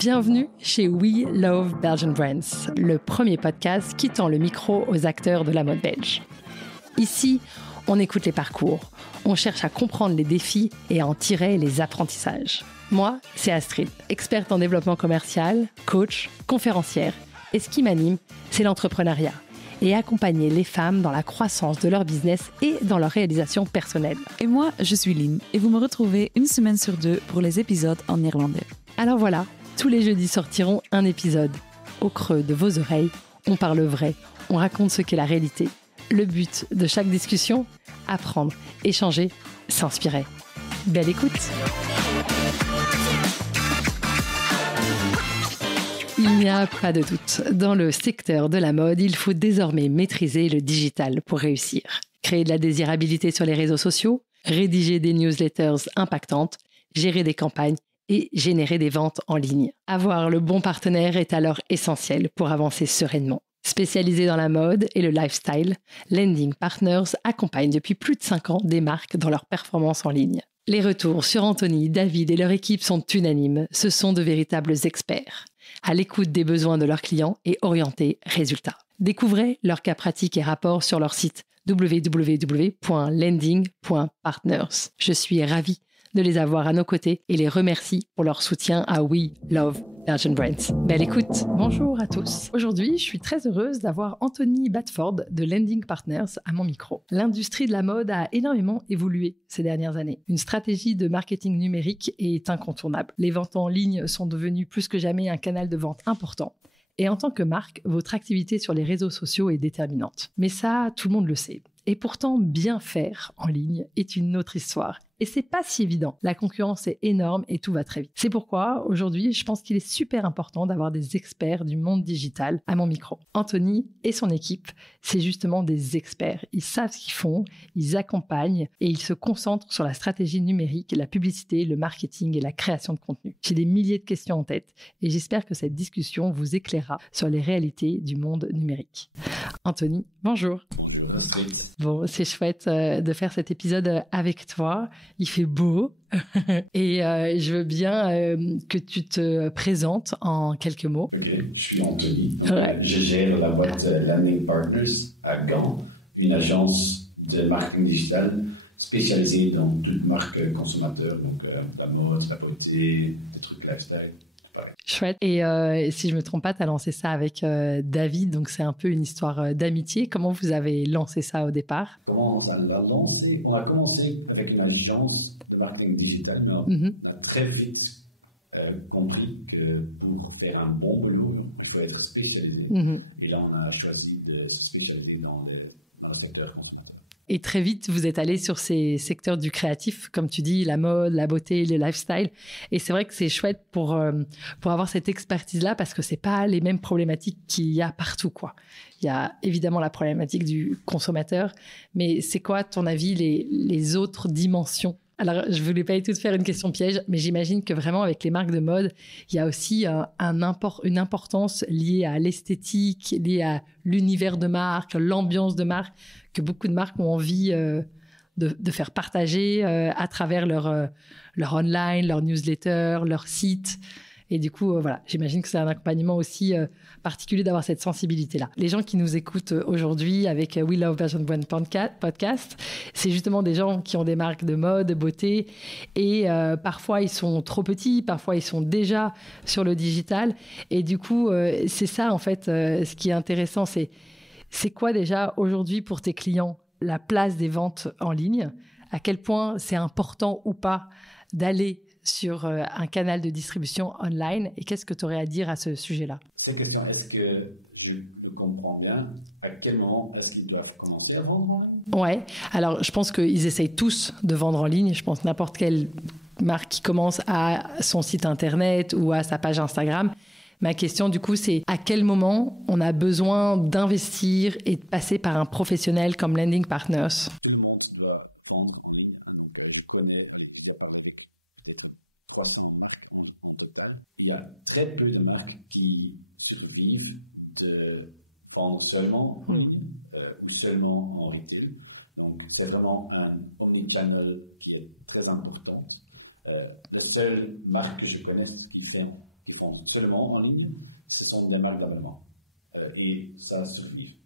Bienvenue chez We Love Belgian Brands, le premier podcast qui tend le micro aux acteurs de la mode belge. Ici, on écoute les parcours, on cherche à comprendre les défis et à en tirer les apprentissages. Moi, c'est Astrid, experte en développement commercial, coach, conférencière. Et ce qui m'anime, c'est l'entrepreneuriat et accompagner les femmes dans la croissance de leur business et dans leur réalisation personnelle. Et moi, je suis Lynn et vous me retrouvez une semaine sur deux pour les épisodes en néerlandais. Alors voilà, tous les jeudis sortiront un épisode. Au creux de vos oreilles, on parle vrai, on raconte ce qu'est la réalité. Le but de chaque discussion, apprendre, échanger, s'inspirer. Belle écoute! Il n'y a pas de doute, dans le secteur de la mode, il faut désormais maîtriser le digital pour réussir. Créer de la désirabilité sur les réseaux sociaux, rédiger des newsletters impactantes, gérer des campagnes et générer des ventes en ligne. Avoir le bon partenaire est alors essentiel pour avancer sereinement. Spécialisé dans la mode et le lifestyle, Lending Partners accompagne depuis plus de 5 ans des marques dans leur performance en ligne. Les retours sur Anthony, David et leur équipe sont unanimes. Ce sont de véritables experts, à l'écoute des besoins de leurs clients et orientés résultats. Découvrez leurs cas pratiques et rapports sur leur site www.lending.partners. Je suis ravie de les avoir à nos côtés et les remercie pour leur soutien à We Love Belgian Brands. Belle écoute. Bonjour à tous. Aujourd'hui, je suis très heureuse d'avoir Anthony Badford de Lending Partners à mon micro. L'industrie de la mode a énormément évolué ces dernières années. Une stratégie de marketing numérique est incontournable. Les ventes en ligne sont devenues plus que jamais un canal de vente important. Et en tant que marque, votre activité sur les réseaux sociaux est déterminante. Mais ça, tout le monde le sait. Et pourtant, bien faire en ligne est une autre histoire. Et c'est pas si évident. La concurrence est énorme et tout va très vite. C'est pourquoi, aujourd'hui, je pense qu'il est super important d'avoir des experts du monde digital à mon micro. Anthony et son équipe, c'est justement des experts. Ils savent ce qu'ils font, ils accompagnent et ils se concentrent sur la stratégie numérique, la publicité, le marketing et la création de contenu. J'ai des milliers de questions en tête et j'espère que cette discussion vous éclairera sur les réalités du monde numérique. Anthony, bonjour. Bon, c'est chouette de faire cet épisode avec toi. Il fait beau et je veux bien que tu te présentes en quelques mots. Ok, je suis Anthony. Je gère la boîte Lending Partners à Gand, une agence de marketing digital spécialisée dans toute marque consommateur, donc la mode, la beauté, des trucs lifestyle. Chouette. Et si je ne me trompe pas, tu as lancé ça avec David, donc c'est un peu une histoire d'amitié. Comment vous avez lancé ça au départ? Comment on l'a lancé? On a commencé avec une agence de marketing digital, mais on a très vite compris que pour faire un bon boulot, il faut être spécialisé. Et là, on a choisi de se spécialiser dans le secteur consommateur. Et très vite, vous êtes allé sur ces secteurs du créatif, comme tu dis, la mode, la beauté, le lifestyle. Et c'est vrai que c'est chouette pour avoir cette expertise-là parce que c'est pas les mêmes problématiques qu'il y a partout, quoi. Il y a évidemment la problématique du consommateur, mais c'est quoi, à ton avis, les autres dimensions? Alors, je voulais pas du tout te faire une question piège, mais j'imagine que vraiment avec les marques de mode, il y a aussi une importance liée à l'esthétique, liée à l'univers de marque, l'ambiance de marque, que beaucoup de marques ont envie de faire partager à travers leur online, leur newsletter, leur site. Et du coup, voilà, j'imagine que c'est un accompagnement aussi particulier d'avoir cette sensibilité-là. Les gens qui nous écoutent aujourd'hui avec We Love Belgian Brands podcast, c'est justement des gens qui ont des marques de mode, de beauté, et parfois ils sont trop petits, parfois ils sont déjà sur le digital. Et du coup, c'est ça en fait, ce qui est intéressant, c'est quoi déjà aujourd'hui pour tes clients la place des ventes en ligne? À quel point c'est important ou pas d'aller sur un canal de distribution online, et qu'est-ce que tu aurais à dire à ce sujet-là? Cette question, est-ce que je le comprends bien? À quel moment est-ce qu'ils doivent commencer à vendre? Ouais, alors je pense qu'ils essayent tous de vendre en ligne. Je pense n'importe quelle marque qui commence à son site internet ou à sa page Instagram. Ma question, du coup, c'est à quel moment on a besoin d'investir et de passer par un professionnel comme Lending Partners? Tout le monde doit vendre. Je connais 300 marques en total. Il y a très peu de marques qui survivent de vendre seulement ou seulement en retail. Donc, c'est vraiment un omnichannel qui est très important. La seule marque que je connaisse qui qui font seulement en ligne, ce sont des marques d'abonnement. Et ça survit.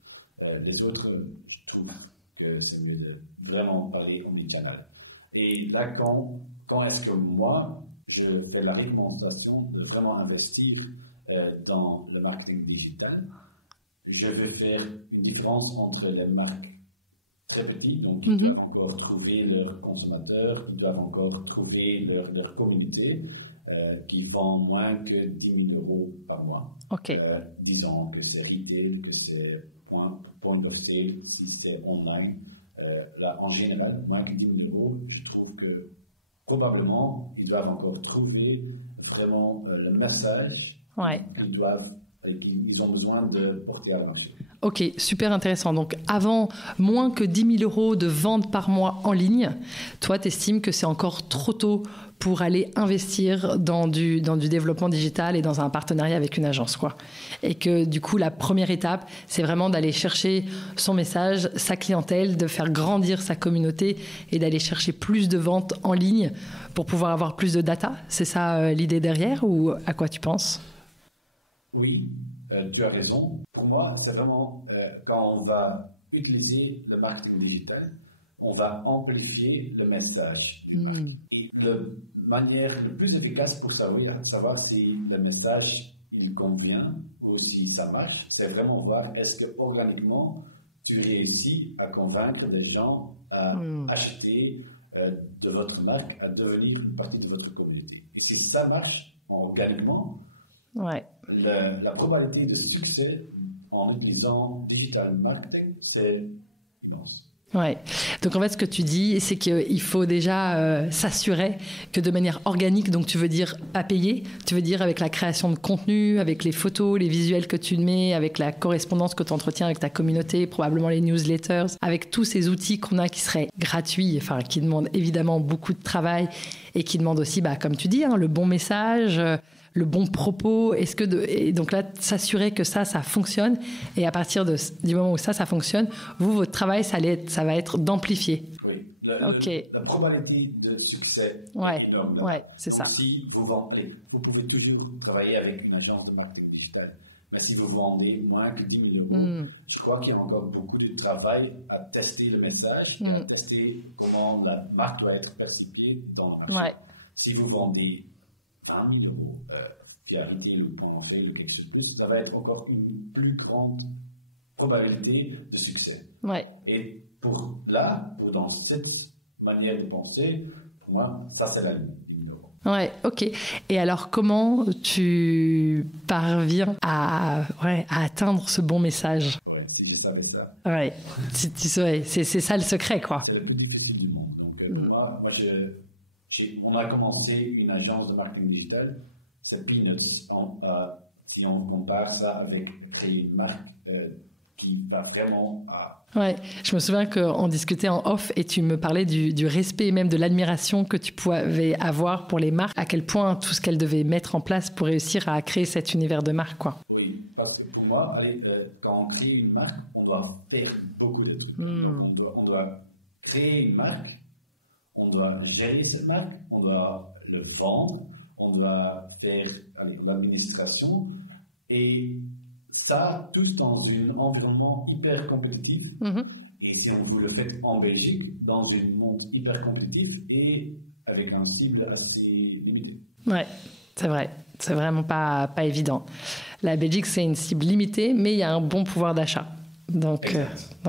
Les autres, je trouve que c'est mieux de vraiment parler omnicanal. Et là, quand est-ce que moi, je fais la recommandation de vraiment investir dans le marketing digital, je veux faire une différence entre les marques très petites, donc qui doivent encore trouver leurs consommateurs, qui doivent encore trouver leur communauté, qui vendent moins que 10 000 € par mois. Okay. Disons que c'est retail, que c'est point of sale, si c'est online. Là, en général, moins que 10 000 €, je trouve que probablement, ils doivent encore trouver vraiment le message qu'ils ont besoin de porter à la marché. Ok, super intéressant. Donc, avant moins que 10 000 € de ventes par mois en ligne, toi, tu estimes que c'est encore trop tôt pour aller investir dans du développement digital et dans un partenariat avec une agence, quoi. Et que du coup, la première étape, c'est vraiment d'aller chercher son message, sa clientèle, de faire grandir sa communauté et d'aller chercher plus de ventes en ligne pour pouvoir avoir plus de data. C'est ça l'idée derrière, ou à quoi tu penses ? Oui, tu as raison. Pour moi, c'est vraiment quand on va utiliser le marketing digital, on va amplifier le message. Et la manière la plus efficace pour savoir si le message il convient ou si ça marche, c'est vraiment voir est-ce que organiquement tu réussis à convaincre les gens à acheter de votre marque, à devenir une partie de votre communauté. Et si ça marche organiquement, la probabilité de succès en utilisant digital marketing, c'est immense. Ouais. Donc en fait, ce que tu dis, c'est qu'il faut déjà s'assurer que de manière organique, donc tu veux dire pas payer, tu veux dire avec la création de contenu, avec les photos, les visuels que tu mets, avec la correspondance que tu entretiens avec ta communauté, probablement les newsletters, avec tous ces outils qu'on a qui seraient gratuits, enfin qui demandent évidemment beaucoup de travail et qui demandent aussi, comme tu dis, le bon message, le bon propos, et donc là, s'assurer que ça fonctionne, et à partir du moment où ça fonctionne, votre travail, ça va être d'amplifier. Oui, la probabilité de succès est énorme. Ouais, c'est ça. Si vous vendez, vous pouvez toujours travailler avec une agence de marketing digital, mais si vous vendez moins que 10 000 €, je crois qu'il y a encore beaucoup de travail à tester le message, à tester comment la marque doit être perçue dans le marché. Si vous vendez 20 000 € via retail ou pensée ou quelque chose de plus, ça va être encore une plus grande probabilité de succès. Et dans cette manière de penser, pour moi, ça c'est la limite. Ouais, ok. Et alors, comment tu parviens à atteindre ce bon message ? Si tu savais ça. Ouais, si tu saurais. C'est ça le secret, quoi. C'est le plus difficile du monde. Donc, moi on a commencé une agence de marketing digital, c'est Peanuts. Si on compare ça avec créer une marque qui va vraiment à... Ouais, je me souviens qu'on discutait en off et tu me parlais du respect et même de l'admiration que tu pouvais avoir pour les marques, à quel point tout ce qu'elles devaient mettre en place pour réussir à créer cet univers de marque, quoi. Oui, parce que pour moi, quand on crée une marque, on doit faire beaucoup de trucs. On doit créer une marque, on doit gérer cette marque, on doit le vendre, on doit faire l'administration, et ça, tous dans un environnement hyper compétitif. Et si on vous le fait en Belgique, dans un monde hyper compétitif et avec un cible assez limité. Ouais, c'est vrai. C'est vraiment pas évident. La Belgique, c'est une cible limitée, mais il y a un bon pouvoir d'achat. Donc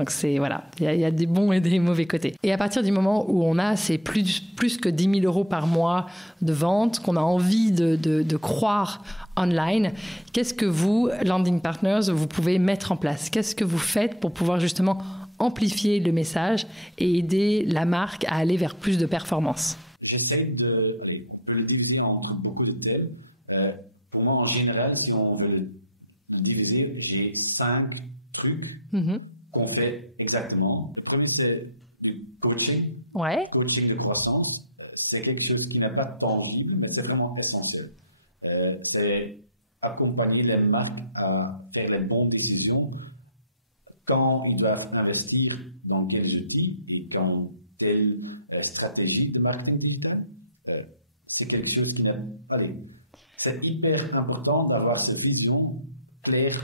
c'est voilà, il y a des bons et des mauvais côtés. Et à partir du moment où on a c'est plus que 10 000 € par mois de vente, qu'on a envie de croire online, qu'est-ce que vous, Landing Partners, vous pouvez mettre en place ? Qu'est-ce que vous faites pour pouvoir justement amplifier le message et aider la marque à aller vers plus de performance ? J'essaie on peut le diviser entre beaucoup de thèmes. Pour moi, en général, si on veut le diviser, j'ai 5 trucs qu'on fait exactement. Le premier, c'est du coaching. Coaching de croissance. C'est quelque chose qui n'est pas tangible, mais c'est vraiment essentiel. C'est accompagner les marques à faire les bonnes décisions quand ils doivent investir dans quels outils et dans quelle stratégie de marketing digital. C'est quelque chose qui n'est... c'est hyper important d'avoir cette vision claire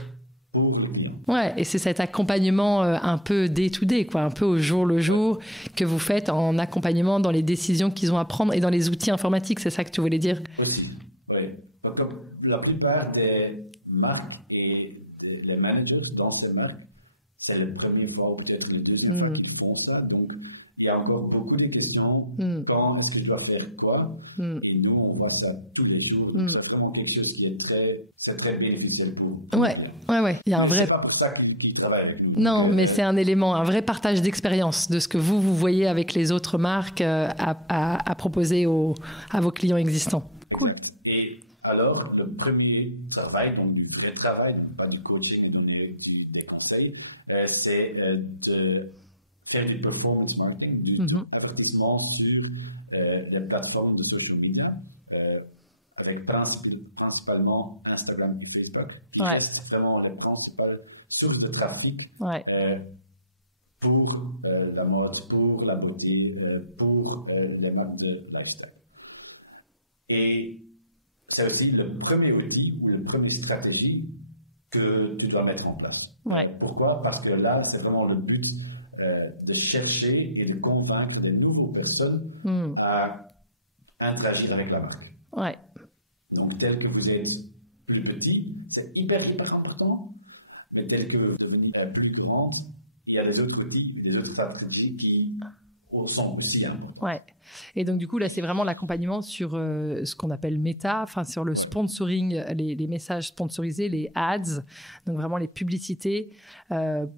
pour le client. Ouais, et c'est cet accompagnement un peu day-to-day, quoi, un peu au jour le jour que vous faites en accompagnement dans les décisions qu'ils ont à prendre et dans les outils informatiques, c'est ça que tu voulais dire? Aussi, oui. Donc, la plupart des marques et les managers dans ces marques, c'est la première fois ou peut-être les deuxième fois qu'ils font ça. Donc, il y a encore beaucoup de questions. Quand est-ce que je dois faire quoi? Et nous, on voit ça tous les jours. C'est vraiment quelque chose qui est très bénéficiel pour vous. Ouais. Il y a un vrai. C'est pas pour ça qu'ils travaillent avec nous. Non, mais c'est un élément, un vrai partage d'expérience de ce que vous voyez avec les autres marques à proposer à vos clients existants. Cool. Et alors, le premier travail, donc du vrai travail, pas du coaching et donner des conseils, c'est de faire du performance marketing, du advertisement sur les plateformes de social media, avec principalement Instagram et Facebook. Ouais. C'est vraiment les principales sources de trafic pour la mode, pour la beauté, pour les marques de lifestyle. Et c'est aussi le premier outil ou le premier stratégie que tu dois mettre en place. Ouais. Pourquoi? Parce que là, c'est vraiment le but de chercher et de convaincre les nouvelles personnes à interagir avec la marque. Ouais. Donc, tel que vous êtes plus petit, c'est hyper important, mais tel que vous devenez plus grande, il y a les autres outils, les autres stratégies qui sont aussi importants. Ouais. Et donc, du coup, là, c'est vraiment l'accompagnement sur ce qu'on appelle méta, enfin, sur le sponsoring, les messages sponsorisés, les ads, donc vraiment les publicités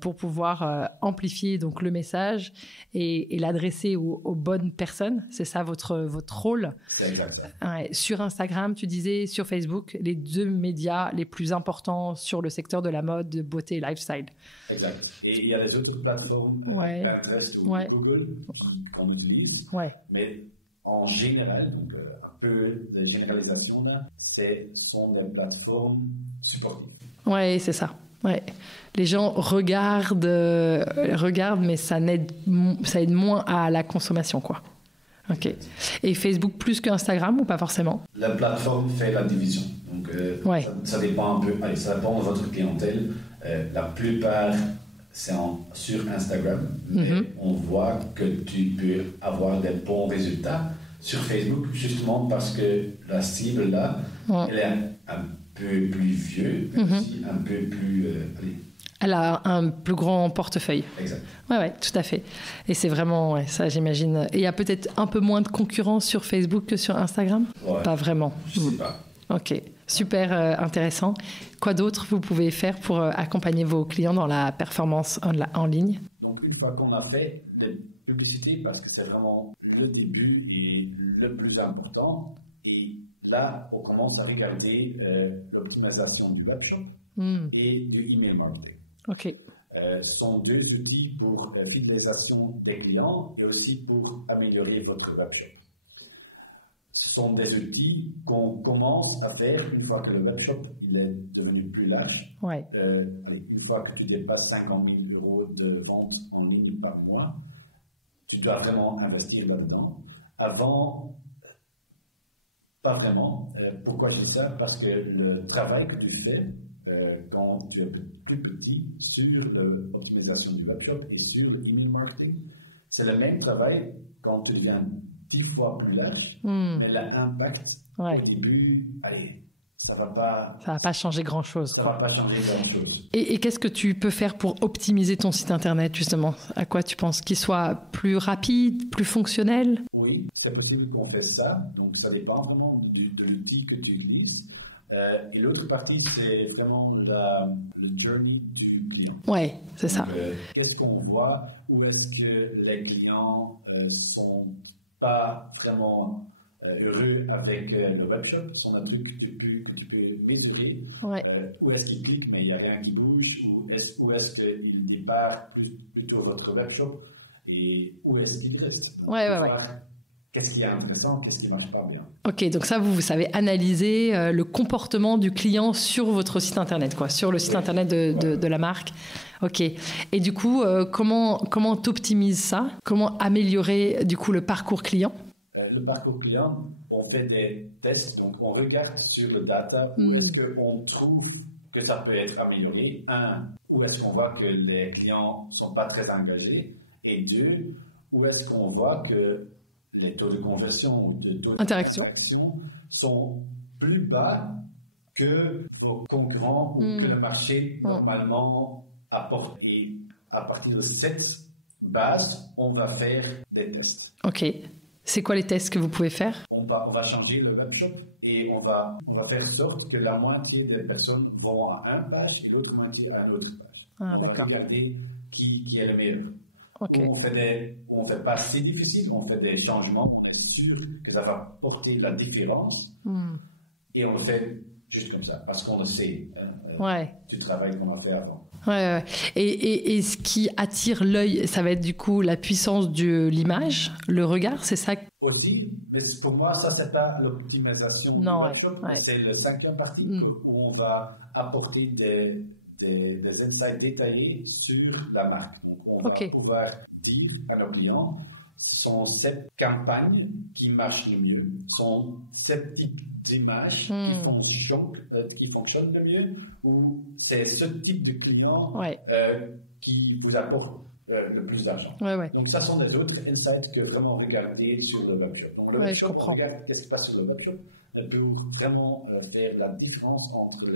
pour pouvoir amplifier donc, le message et l'adresser aux bonnes personnes. C'est ça votre rôle. C'est exact. Ouais. Sur Instagram, tu disais, sur Facebook, les 2 médias les plus importants sur le secteur de la mode, de beauté et lifestyle. Exact. Et il y a les autres plateformes, Pinterest ou Google, qu'on utilise. Ouais. Mais en général, donc un peu de généralisation là, sont des plateformes supportives. Oui, c'est ça. Ouais. Les gens regardent, mais ça aide moins à la consommation, quoi. Ok. Et Facebook plus qu'Instagram ou pas forcément? La plateforme fait la division. Donc, ça dépend un peu. Allez, ça dépend de votre clientèle. La plupart, c'est sur Instagram, mais on voit que tu peux avoir des bons résultats sur Facebook, justement parce que la cible là, elle est un peu plus vieux, mais aussi un peu plus... Elle a un plus grand portefeuille. Exact. Ouais, tout à fait. Et c'est vraiment, ça j'imagine. Et il y a peut-être un peu moins de concurrence sur Facebook que sur Instagram? Pas vraiment. Je sais pas. Ok, super intéressant. Quoi d'autre vous pouvez faire pour accompagner vos clients dans la performance en ligne? Donc, une fois qu'on a fait des publicités, parce que c'est vraiment le début et le plus important, et là, on commence à regarder l'optimisation du webshop et du email marketing. Ok. Ce sont 2 outils pour fidélisation des clients et aussi pour améliorer votre webshop. Ce sont des outils qu'on commence à faire une fois que le webshop il est devenu plus large. Ouais. Une fois que tu dépasses 50 000 € de vente en ligne par mois, tu dois vraiment investir là-dedans. Avant, pas vraiment. Pourquoi je dis ça? Parce que le travail que tu fais quand tu es plus petit sur l'optimisation du webshop et sur le email marketing, c'est le même travail quand tu deviens 10 fois plus large, mais l'impact au début, ça va pas changer grand-chose. Et qu'est-ce que tu peux faire pour optimiser ton site internet, justement? À quoi tu penses? Qu'il soit plus rapide, plus fonctionnel? Oui, c'est possible qu'on fait ça. Donc, ça dépend vraiment de l'outil que tu utilises. Et l'autre partie, c'est vraiment le journey du client. Oui, c'est ça. Qu'est-ce qu'on voit? Où est-ce que les clients sont pas vraiment heureux avec le webshop? Ce sont un truc que tu peux mesurer. Où est-ce qu'ils cliquent, mais il n'y a rien qui bouge? Où est-ce qu'ils départent plutôt votre webshop? Et où est-ce qu'ils restent? Qu'est-ce qui est intéressant, qu'est-ce qui ne marche pas bien. Ok, donc ça, vous savez analyser le comportement du client sur votre site internet, quoi, sur le site internet de la marque. Ok. Et du coup, comment tu optimises ça? Comment améliorer du coup le parcours client? le parcours client, on fait des tests, donc on regarde sur le data où est-ce qu'on trouve que ça peut être amélioré. Un, où est-ce qu'on voit que les clients ne sont pas très engagés. Et deux, où est-ce qu'on voit que les taux de conversion ou de taux d'interaction sont plus bas que vos concurrents ou que le marché normalement apporte. Et à partir de cette base, on va faire des tests. Ok. C'est quoi les tests que vous pouvez faire? On va changer le webshop et on va faire sorte que la moitié des personnes vont à une page et l'autre moitié à une autre page. Ah, on d'accord. va regarder qui est le meilleur. Okay. On ne fait pas si difficile, on fait des changements, on est sûr que ça va porter la différence et on le fait juste comme ça, parce qu'on le sait, du travail qu'on a fait avant. Ouais. Et ce qui attire l'œil, ça va être du coup la puissance de l'image, le regard, c'est ça? Aussi, mais pour moi, ça, c'est pas l'optimisation du webshop, c'est la cinquième partie où on va apporter des insights détaillés sur la marque. Donc, on va pouvoir dire à nos clients, sont cette campagne qui marche le mieux, sont ces types d'images qui fonctionnent le mieux, ou c'est ce type de client qui vous apporte le plus d'argent. Donc, ça sont des autres insights que vraiment regarder sur le webshop. Donc, le webshop, on regarde ce qui se passe sur le webshop. Peut vraiment faire la différence entre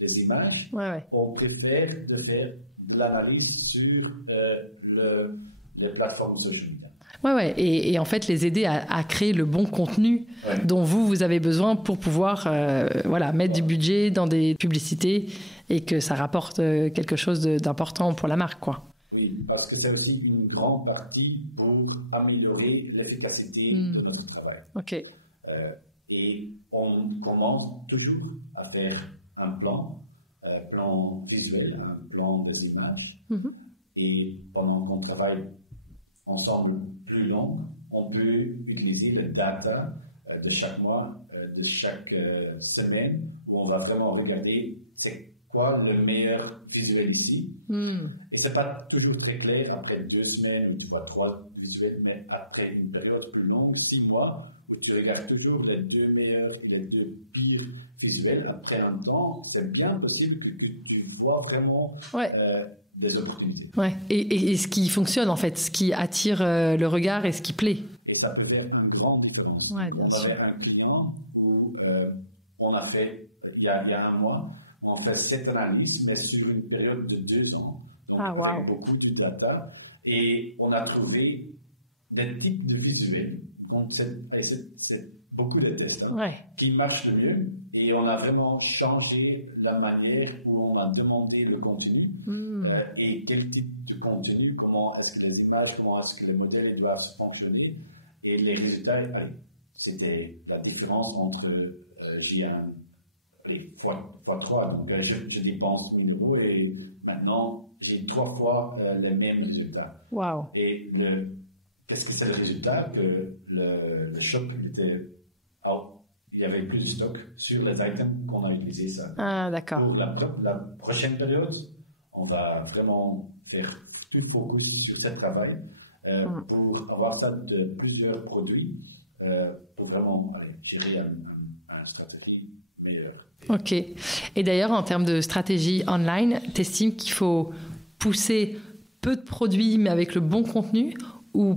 les images. On préfère de faire de l'analyse sur les plateformes social media. Et en fait, les aider à créer le bon contenu dont vous avez besoin pour pouvoir mettre du budget dans des publicités et que ça rapporte quelque chose d'important pour la marque, quoi. Oui, parce que c'est aussi une grande partie pour améliorer l'efficacité de notre travail. Ok. Et on commence toujours à faire un plan visuel, un plan des images. Et pendant qu'on travaille ensemble plus long, on peut utiliser le data de chaque mois, de chaque semaine, où on va vraiment regarder c'est quoi le meilleur visuel ici. Et c'est pas toujours très clair après 2 semaines ou 3 visuels, mais après une période plus longue, 6 mois, où tu regardes toujours les 2 meilleurs et les 2 pires visuels. Après un temps, c'est bien possible que tu vois vraiment des opportunités. Et ce qui fonctionne, en fait, ce qui attire le regard et ce qui plaît. Et ça peut faire une grande différence. Bien on sûr. avait un client où on a fait, il y a un mois, on a fait cette analyse, mais sur une période de 2 ans. Donc, avec beaucoup de data. Et on a trouvé des types de visuels. Donc, c'est beaucoup de tests qui marchent le mieux. Et on a vraiment changé la manière où on a demandé le contenu et quel type de contenu, comment est-ce que les images, comment est-ce que les modèles doivent fonctionner. Et les résultats, c'était la différence entre j'ai un x3, donc je dépense 1 000 € et maintenant j'ai 3 fois les mêmes résultats. Et qu'est-ce que c'est le résultat? Que le shop il y avait plus de stock sur les items qu'on a utilisé ça. Ah, d'accord. Pour la prochaine période, on va vraiment faire tout focus sur ce travail pour avoir ça de plusieurs produits pour vraiment gérer une stratégie meilleure. Ok. Et d'ailleurs, en termes de stratégie online, tu estimes qu'il faut pousser peu de produits mais avec le bon contenu ou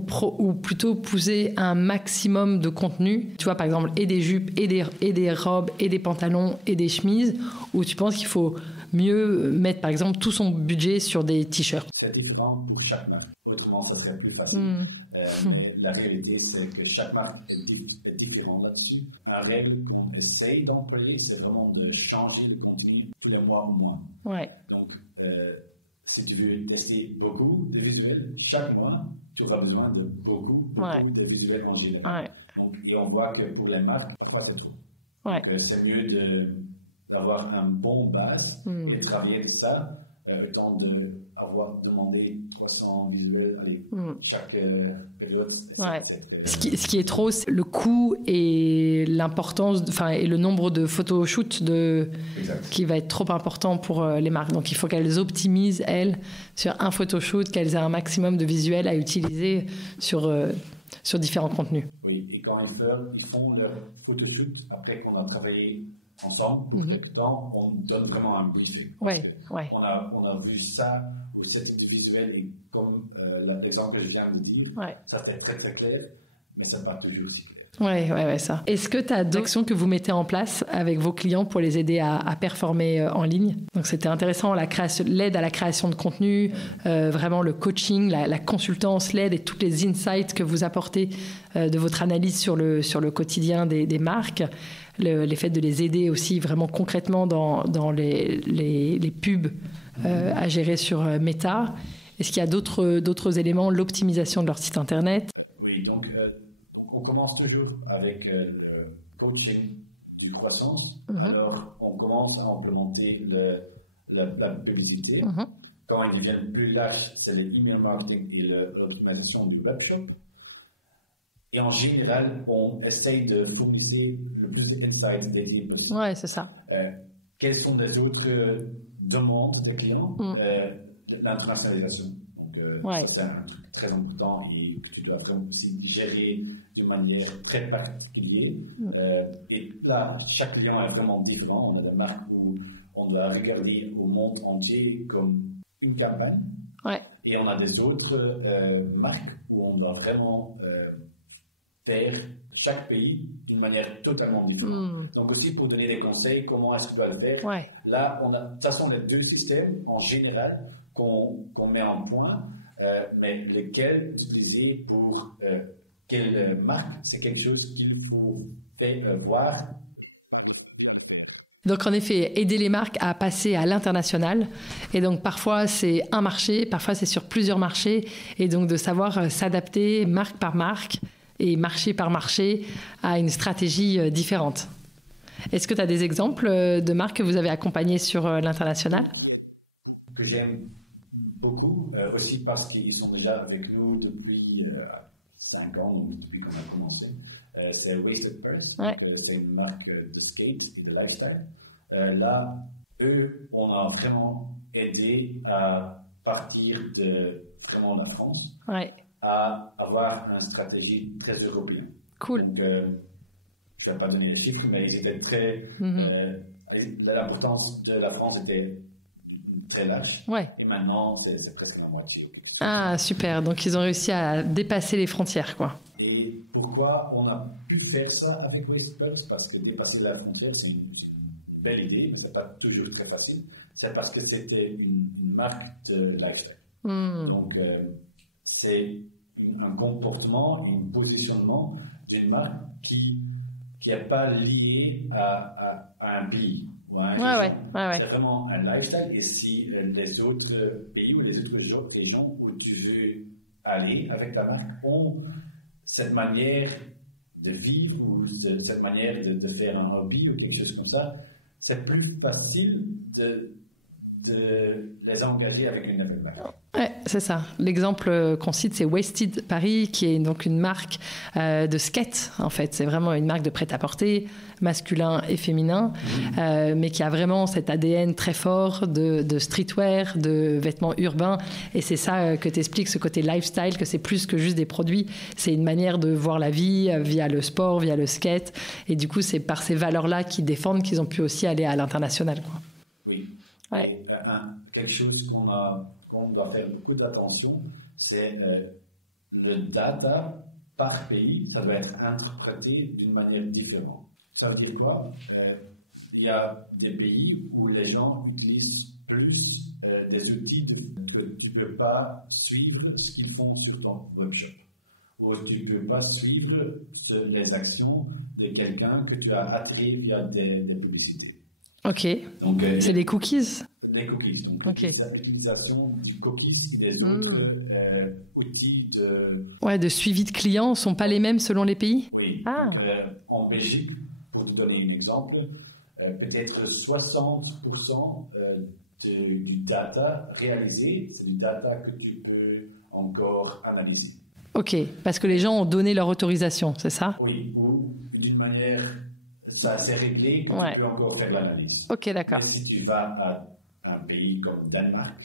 plutôt pousser un maximum de contenu, tu vois, par exemple, et des jupes, et des robes, et des pantalons, et des chemises, ou tu penses qu'il faut mieux mettre, par exemple, tout son budget sur des t-shirts? C'est différent pour chaque marque. Autrement, ça serait plus facile. Mais la réalité, c'est que chaque marque est différente là-dessus. Un règle qu'on essaye d'employer, c'est vraiment de changer le contenu tous les mois au moins. Donc, si tu veux tester beaucoup de visuels chaque mois, tu auras besoin de beaucoup de visuels en général. Donc, et on voit que pour les marques, parfois c'est trop. Que c'est mieux d'avoir un bon base et de travailler de ça, autant d'avoir demandé 300 visuels chaque période. Ce qui est trop, c'est le coût et l'importance, et le nombre de photoshoots qui va être trop important pour les marques. Donc il faut qu'elles optimisent, elles, sur un photoshoot, qu'elles aient un maximum de visuels à utiliser sur sur différents contenus. Oui, et quand ils font leur photoshoot, après qu'on a travaillé ensemble, on donne vraiment un visuel. Ouais. On a vu ça au set du visuel, et comme l'exemple que je viens de dire, ça c'est très très clair, mais ça part toujours aussi clair. Ouais, ça. Est-ce que tu as d'autres actions que vous mettez en place avec vos clients pour les aider à performer en ligne? Donc, c'était intéressant, l'aide à la création de contenu, vraiment le coaching, la consultance, l'aide et toutes les insights que vous apportez de votre analyse sur le quotidien des marques. Les faits de les aider aussi vraiment concrètement dans les pubs à gérer sur Meta. Est-ce qu'il y a d'autres éléments, l'optimisation de leur site internet? Oui, donc on commence toujours avec le coaching du croissance. Alors, on commence à implémenter la publicité. Quand ils deviennent plus larges, c'est l'email marketing et l'optimisation du webshop. Et en général, on essaye de fournir le plus d'insights dédiés possible. Ouais, c'est ça. Quelles sont les autres demandes des clients? L'internationalisation. Donc, c'est un truc très important et que tu dois aussi gérer d'une manière très particulière. Et là, chaque client est vraiment différent. On a des marques où on doit regarder au monde entier comme une campagne. Et on a des autres marques où on doit vraiment faire chaque pays d'une manière totalement différente. Donc aussi pour donner des conseils, comment est-ce qu'on doit le faire. Là, ça sont les deux systèmes en général qu'on met en point, mais lesquels utiliser pour quelle marque, c'est quelque chose qu'il faut faire voir. Donc en effet, aider les marques à passer à l'international. Et donc parfois c'est un marché, parfois c'est sur plusieurs marchés. Et donc de savoir s'adapter marque par marque et marché par marché à une stratégie différente. Est-ce que tu as des exemples de marques que vous avez accompagnées sur l'international? Que j'aime beaucoup, aussi parce qu'ils sont déjà avec nous depuis 5 ans, donc depuis qu'on a commencé. C'est Wasted Purse, c'est une marque de skate et de lifestyle. Là, eux, on a vraiment aidé à partir de vraiment la France, à avoir une stratégie très européenne. Cool. Donc, je ne vais pas donner les chiffres, mais ils étaient très... l'importance de la France était très large. Et maintenant, c'est presque la moitié. Ah, super. Donc, ils ont réussi à dépasser les frontières, quoi. Et pourquoi on a pu faire ça avec Wasted Purse? Parce que dépasser la frontière, c'est une belle idée, mais ce n'est pas toujours très facile. C'est parce que c'était une marque de lifestyle. Donc, c'est un comportement, un positionnement d'une marque qui n'est pas lié à un pays. C'est vraiment un lifestyle. Et si les autres pays ou les autres gens où tu veux aller avec ta marque ont cette manière de vivre ou cette manière de faire un hobby ou quelque chose comme ça, c'est plus facile de les engager avec une nouvelle marque. Ouais, c'est ça. L'exemple qu'on cite, c'est Wasted Paris, qui est donc une marque de skate, en fait. C'est vraiment une marque de prêt-à-porter, masculin et féminin, mais qui a vraiment cet ADN très fort de streetwear, de vêtements urbains. Et c'est ça que t'expliques, ce côté lifestyle, que c'est plus que juste des produits. C'est une manière de voir la vie via le sport, via le skate. Et du coup, c'est par ces valeurs-là qu'ils défendent qu'ils ont pu aussi aller à l'international, quoi. Oui. Et, quelque chose qu'on doit faire beaucoup d'attention, c'est le data par pays, ça doit être interprété d'une manière différente. Ça veut dire quoi? Il y a des pays où les gens utilisent plus des outils que tu ne peux pas suivre ce qu'ils font sur ton webshop, ou tu ne peux pas suivre les actions de quelqu'un que tu as attiré via des publicités. Ok. Donc, c'est les cookies? Les cookies. Donc, l'utilisation du cookies et des autres outils de suivi de clients ne sont pas les mêmes selon les pays? Oui. En Belgique, pour te donner un exemple, peut-être 60% du data réalisé, c'est du data que tu peux encore analyser. Ok, parce que les gens ont donné leur autorisation, c'est ça? Oui, ou d'une manière, ça s'est réglé, tu peux encore faire l'analyse. Ok, d'accord. Et si tu vas à un pays comme Danemark,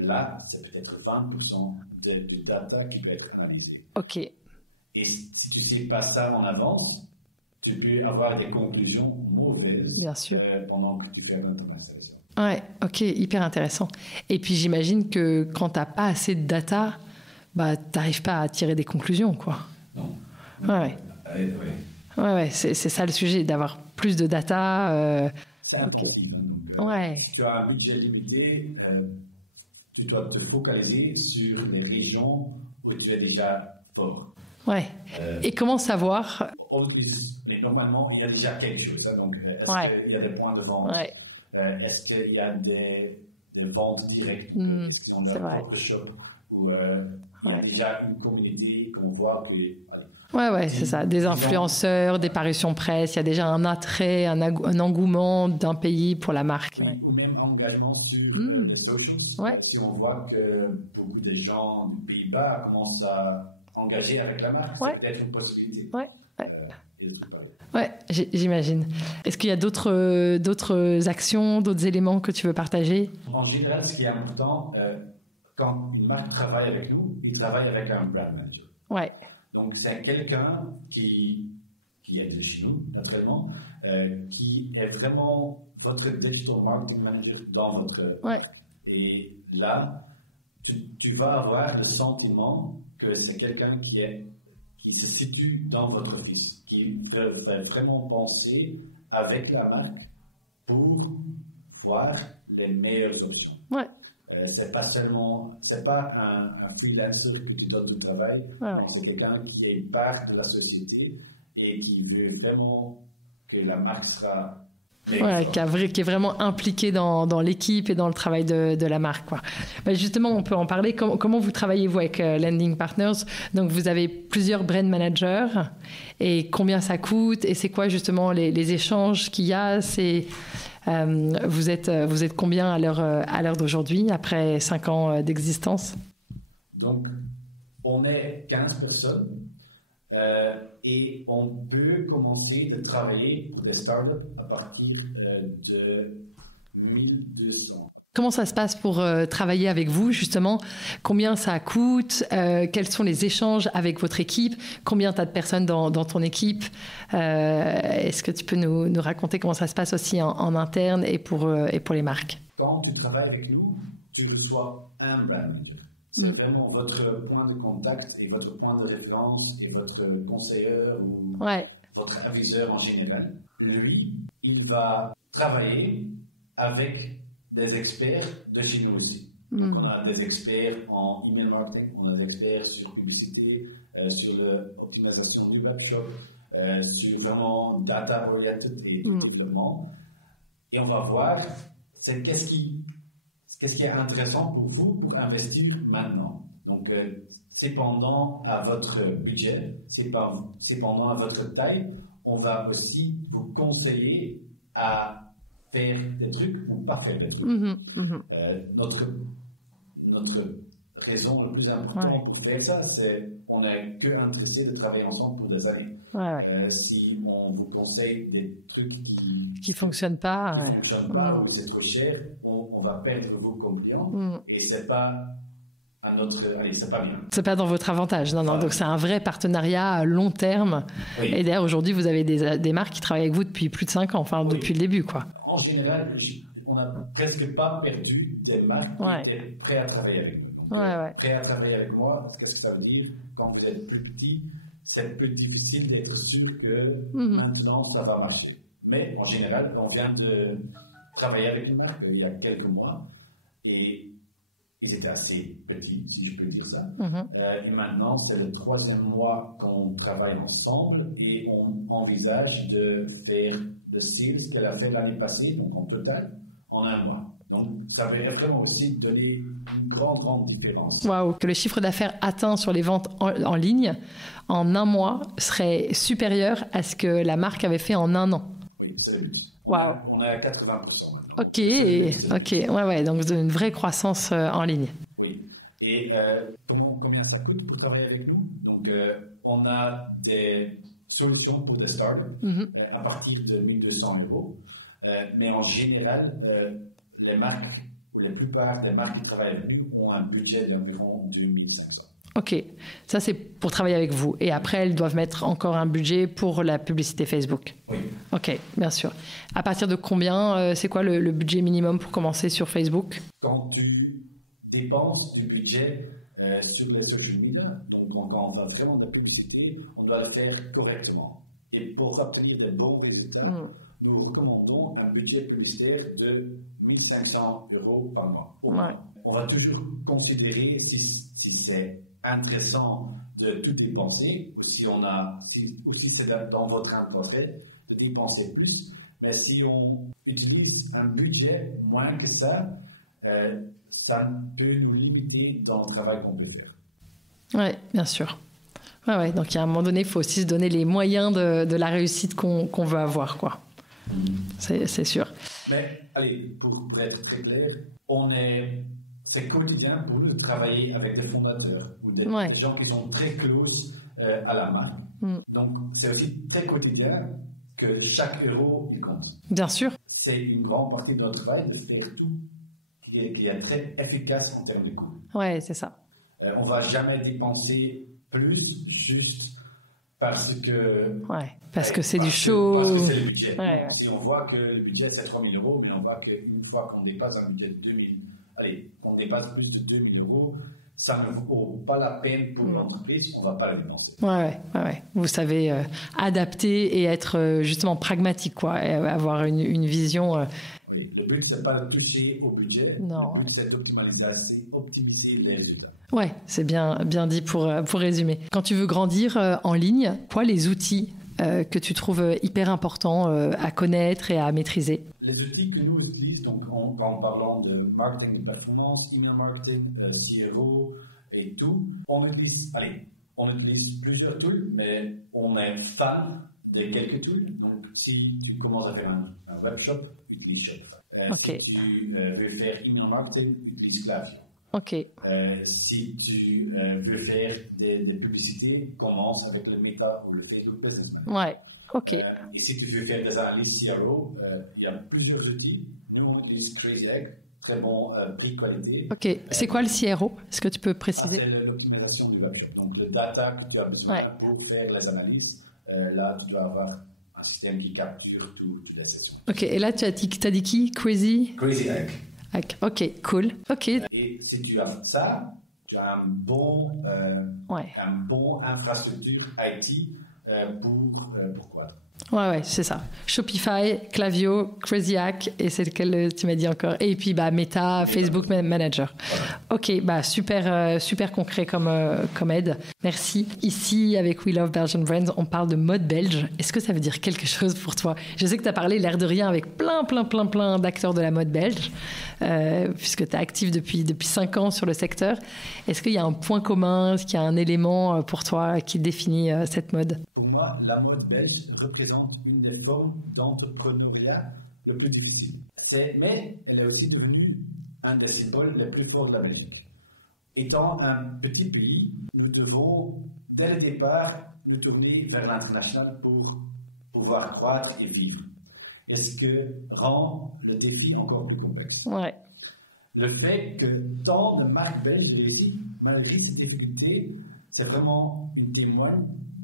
là, c'est peut-être 20% du data qui peut être analysé. Ok. Et si tu ne sais pas ça en avance, tu peux avoir des conclusions mauvaises. Bien sûr. Pendant que tu fais ton installation. Ouais, ok, hyper intéressant. Et puis j'imagine que quand tu n'as pas assez de data, tu n'arrives pas à tirer des conclusions, quoi. Non. Ouais. Ouais, c'est ça le sujet, d'avoir plus de data. C'est important. Si tu as un budget limité, tu dois te focaliser sur les régions où tu es déjà fort. Ouais. Et comment savoir? Mais normalement, il y a déjà quelque chose. Donc, est-ce qu'il y a des points de vente? Est-ce qu'il y a des ventes directes? Est-ce qu'on a un propre shop? Ou il y a déjà une communauté qu'on voit que... Ouais, c'est ça. Des influenceurs, des parutions presse, il y a déjà un attrait, un engouement d'un pays pour la marque. Ou même engagement sur les socials. Si on voit que beaucoup de gens du Pays-Bas commencent à engager avec la marque, c'est peut-être une possibilité. Ouais, j'imagine. Est-ce qu'il y a d'autres actions, d'autres éléments que tu veux partager? En général, ce qui est important, quand une marque travaille avec nous, il travaille avec un brand manager. Ouais. Donc, c'est quelqu'un qui est de chez nous, naturellement, qui est vraiment votre digital marketing manager dans votre... Et là, tu vas avoir le sentiment que c'est quelqu'un qui se situe dans votre office, qui veut vraiment penser avec la marque pour voir les meilleures options. C'est pas un freelancer que tu donnes du travail, c'est quelqu'un qui est une part de la société et qui veut vraiment que la marque sera meilleure. Qui est vraiment impliqué dans l'équipe et dans le travail de la marque, quoi. Justement, on peut en parler. Comment vous travaillez, vous, avec Lending Partners? Donc, vous avez plusieurs brand managers et combien ça coûte? Et c'est quoi, justement, les échanges qu'il y a? Vous êtes combien à l'heure d'aujourd'hui, après 5 ans d'existence? Donc, on est 15 personnes et on peut commencer de travailler pour des startups à partir de 1200. Comment ça se passe pour travailler avec vous, justement? Combien ça coûte? Quels sont les échanges avec votre équipe? Combien tu as de personnes dans ton équipe? Est-ce que tu peux nous raconter comment ça se passe aussi en interne et pour les marques? Quand tu travailles avec nous, tu reçois un brand manager. C'est vraiment votre point de contact et votre point de référence et votre conseiller ou votre aviseur en général. Lui, il va travailler avec des experts de chez nous aussi. On a des experts en email marketing, on a des experts sur publicité, sur l'optimisation du webshop, sur vraiment data-oriented et développement. Et on va voir qu'est-ce qui est intéressant pour vous pour investir maintenant. Donc, c'est pendant à votre budget, c'est pendant à votre taille, on va aussi vous conseiller à faire des trucs ou pas faire des trucs. Notre raison la plus importante pour faire ça, c'est qu'on n'est que intéressé de travailler ensemble pour des années. Si on vous conseille des trucs qui fonctionnent pas, ou c'est trop cher, on va perdre vos clients et c'est pas c'est pas bien. C'est pas dans votre avantage, non. Donc c'est un vrai partenariat à long terme. Et d'ailleurs aujourd'hui vous avez des marques qui travaillent avec vous depuis plus de 5 ans, depuis le début, quoi. En général, on n'a presque pas perdu des marques qui étaient prêts à travailler avec nous. Prêts à travailler avec moi, qu'est-ce que ça veut dire? Quand vous êtes plus petit, c'est plus difficile d'être sûr que maintenant ça va marcher. Mais en général, on vient de travailler avec une marque il y a quelques mois et ils étaient assez petits, si je peux dire ça. Et maintenant, c'est le 3e mois qu'on travaille ensemble et on envisage de faire le sales qu'elle a fait l'année passée, donc en total, en 1 mois. Donc, ça va vraiment aussi donner une grande différence. Waouh, que le chiffre d'affaires atteint sur les ventes en ligne en 1 mois serait supérieur à ce que la marque avait fait en 1 an. Oui, c'est le but. Waouh. On est à 80%. Ok, donc une vraie croissance en ligne. Oui. Et combien ça coûte pour travailler avec nous? Donc, on a des solutions pour des startups à partir de 1 200 €. Mais en général, les marques, ou la plupart des marques qui travaillent avec nous, ont un budget d'environ 2 500. Ok, ça c'est pour travailler avec vous. Et après, elles doivent mettre encore un budget pour la publicité Facebook. Oui. Ok, bien sûr. À partir de combien, c'est quoi le budget minimum pour commencer sur Facebook? Quand tu dépenses du budget sur les social media, donc quand on fait vraiment de la publicité, on doit le faire correctement. Et pour obtenir de bons résultats, nous recommandons un budget publicitaire de 1 500 € par mois. Ouais. On va toujours considérer si c'est intéressant de tout dépenser, ou si c'est dans votre intérêt de dépenser plus. Mais si on utilise un budget moins que ça, ça peut nous limiter dans le travail qu'on peut faire. Oui, bien sûr. Ouais, donc à un moment donné, il faut aussi se donner les moyens de la réussite qu'on veut avoir, quoi. C'est sûr. Mais allez, pour être très clair, c'est quotidien pour nous de travailler avec des fondateurs ou des gens qui sont très close à la marque. Donc c'est aussi très quotidien que chaque euro il compte. Bien sûr. C'est une grande partie de notre travail de faire tout qui est très efficace en termes de coûts. Ouais, c'est ça. On ne va jamais dépenser plus juste parce que... Ouais, parce que c'est du show. Parce que c'est le budget. Ouais. Si on voit que le budget c'est 3 000 €, mais on voit qu'une fois qu'on dépasse un budget de 2 000, on dépasse plus de 2 000 €, ça ne vaut pas la peine pour l'entreprise, on ne va pas le dépenser. Ouais. Vous savez adapter et être justement pragmatique, quoi, et avoir une vision... Oui, le but, ce n'est pas de toucher au budget. Non. Le but, c'est d'optimiser les résultats. Ouais, c'est bien dit pour résumer. Quand tu veux grandir en ligne, quoi les outils que tu trouves hyper importants à connaître et à maîtriser? Les outils que nous utilisons, donc en parlant de marketing de performance, email marketing, CRO et tout, on utilise plusieurs tools, mais on est fan de quelques tools. Donc, si tu commences à faire un webshop, utilise Shopify. Okay. Si tu veux faire email marketing, utilise Klaviyo. Ok. Si tu veux faire des publicités, commence avec le Meta ou le Facebook Business Manager. Ouais, ok. Et si tu veux faire des analyses CRO, il y a plusieurs outils. Nous, on utilise Crazy Egg, très bon prix qualité. Ok, c'est quoi le CRO? Est-ce que tu peux préciser? C'est l'optimisation du webshop. Donc, le data que tu as besoin pour faire les analyses, là, tu dois avoir un système qui capture toutes les sessions. Ok, et là, tu as dit qui? Crazy Egg. Ok, cool. Ok. Et si tu as ça, tu as un bon infrastructure IT pour croître. Ouais, c'est ça. Shopify, Klaviyo, Crazy Hack, et c'est lequel tu m'as dit encore. Et puis Meta, Facebook Manager. Voilà. Ok, super concret comme aide. Merci. Ici, avec We Love Belgian Brands, on parle de mode belge. Est-ce que ça veut dire quelque chose pour toi? Je sais que tu as parlé, l'air de rien, avec plein d'acteurs de la mode belge, puisque tu es actif depuis 5 ans sur le secteur. Est-ce qu'il y a un point commun, est-ce qu'il y a un élément pour toi qui définit cette mode? Pour moi, la mode belge représente une des formes d'entrepreneuriat le plus difficile. Mais elle est aussi devenue un des symboles les plus forts de la Belgique. Étant un petit pays, nous devons, dès le départ, nous tourner vers l'international pour pouvoir croître et vivre. Et ce que rend le défi encore plus complexe. Ouais. Le fait que tant de marques belges réussissent, malgré ces difficultés, c'est vraiment une témoigne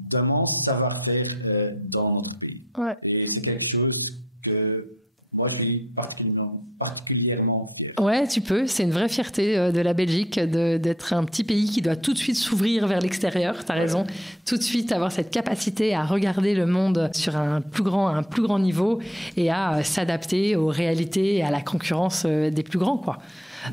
d'un immense savoir-faire dans notre pays. Ouais. Et c'est quelque chose que moi, je suis particulièrement fier. Ouais, tu peux. C'est une vraie fierté de la Belgique d'être un petit pays qui doit tout de suite s'ouvrir vers l'extérieur. Tu as raison. Tout de suite avoir cette capacité à regarder le monde sur un plus grand niveau et à s'adapter aux réalités et à la concurrence des plus grands, quoi.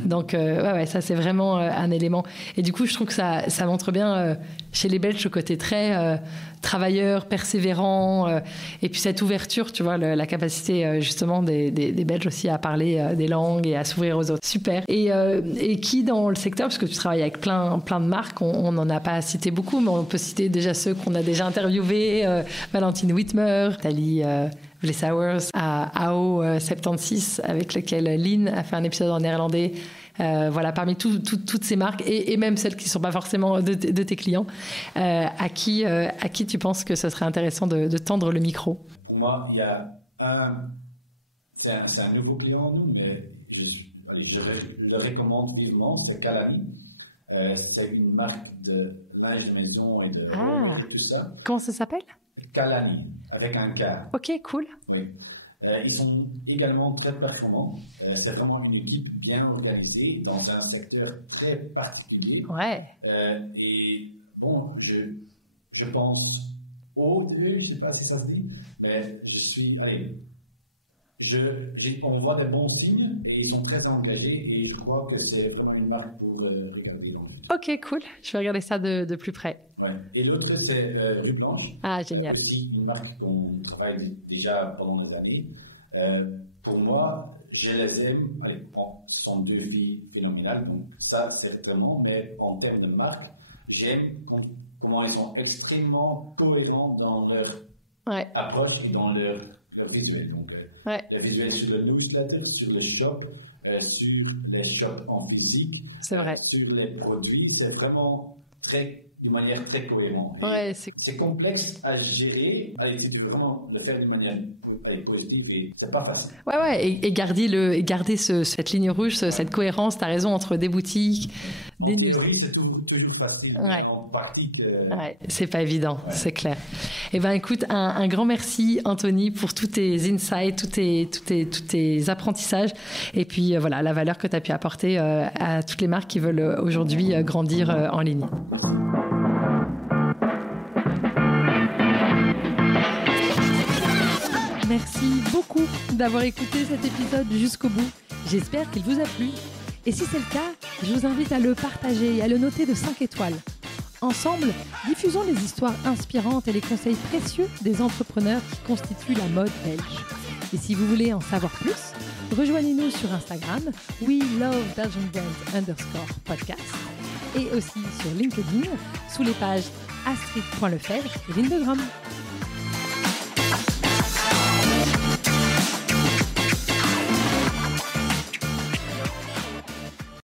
Donc, ça, c'est vraiment un élément. Et du coup, je trouve que ça montre bien chez les Belges ce côté très travailleur, persévérant, et puis cette ouverture, tu vois, la capacité justement des Belges aussi à parler des langues et à s'ouvrir aux autres. Super. Et qui dans le secteur, parce que tu travailles avec plein de marques, on n'en a pas cité beaucoup, mais on peut citer déjà ceux qu'on a déjà interviewés, Valentine Whitmer, Thalie Vlesauers, à AO76, avec lequel Lynn a fait un épisode en néerlandais. Parmi toutes ces marques et même celles qui ne sont pas forcément de tes clients, à qui tu penses que ce serait intéressant de tendre le micro? Pour moi, il y a c'est un nouveau client, mais je le recommande vivement, c'est Kalani. C'est une marque de linge de maison et de tout ça. Comment ça s'appelle? Kalani, avec un K. Ok, cool. Oui. Ils sont également très performants. C'est vraiment une équipe bien organisée dans un secteur très particulier. Ouais. Et bon, je pense au lieu, je ne sais pas si ça se dit, mais on voit des bons signes et ils sont très engagés et je crois que c'est vraiment une marque pour regarder. Ok, cool. Je vais regarder ça de plus près. Ouais. Et l'autre, c'est Rue Blanche. Ah, génial. C'est aussi une marque qu'on travaille déjà pendant des années. Pour moi, je les aime. Ce sont deux filles phénoménales, donc ça, certainement. Mais en termes de marque, j'aime comment ils sont extrêmement cohérents dans leur approche et dans leur visuel. Donc, le visuel sur le newsletter, sur le shop, sur les shops en physique, c'est vrai. Sur les produits, c'est vraiment de manière très cohérente. Ouais, c'est complexe à gérer. Si tu veux vraiment le faire d'une manière positive, c'est pas facile. Ouais, et garder cette ligne rouge, cette cohérence, tu as raison, entre des boutiques, des news. En théorie, c'est toujours facile. En pratique... c'est pas évident, c'est clair. Eh ben, écoute, un grand merci, Anthony, pour tous tes insights, tous tes apprentissages, et puis voilà, la valeur que tu as pu apporter à toutes les marques qui veulent aujourd'hui grandir en ligne. Merci beaucoup d'avoir écouté cet épisode jusqu'au bout. J'espère qu'il vous a plu. Et si c'est le cas, je vous invite à le partager et à le noter de 5 étoiles. Ensemble, diffusons les histoires inspirantes et les conseils précieux des entrepreneurs qui constituent la mode belge. Et si vous voulez en savoir plus, rejoignez-nous sur Instagram, WeLoveBelgianBrands_podcast, et aussi sur LinkedIn, sous les pages Astrid.Lefebvre et Lindegram.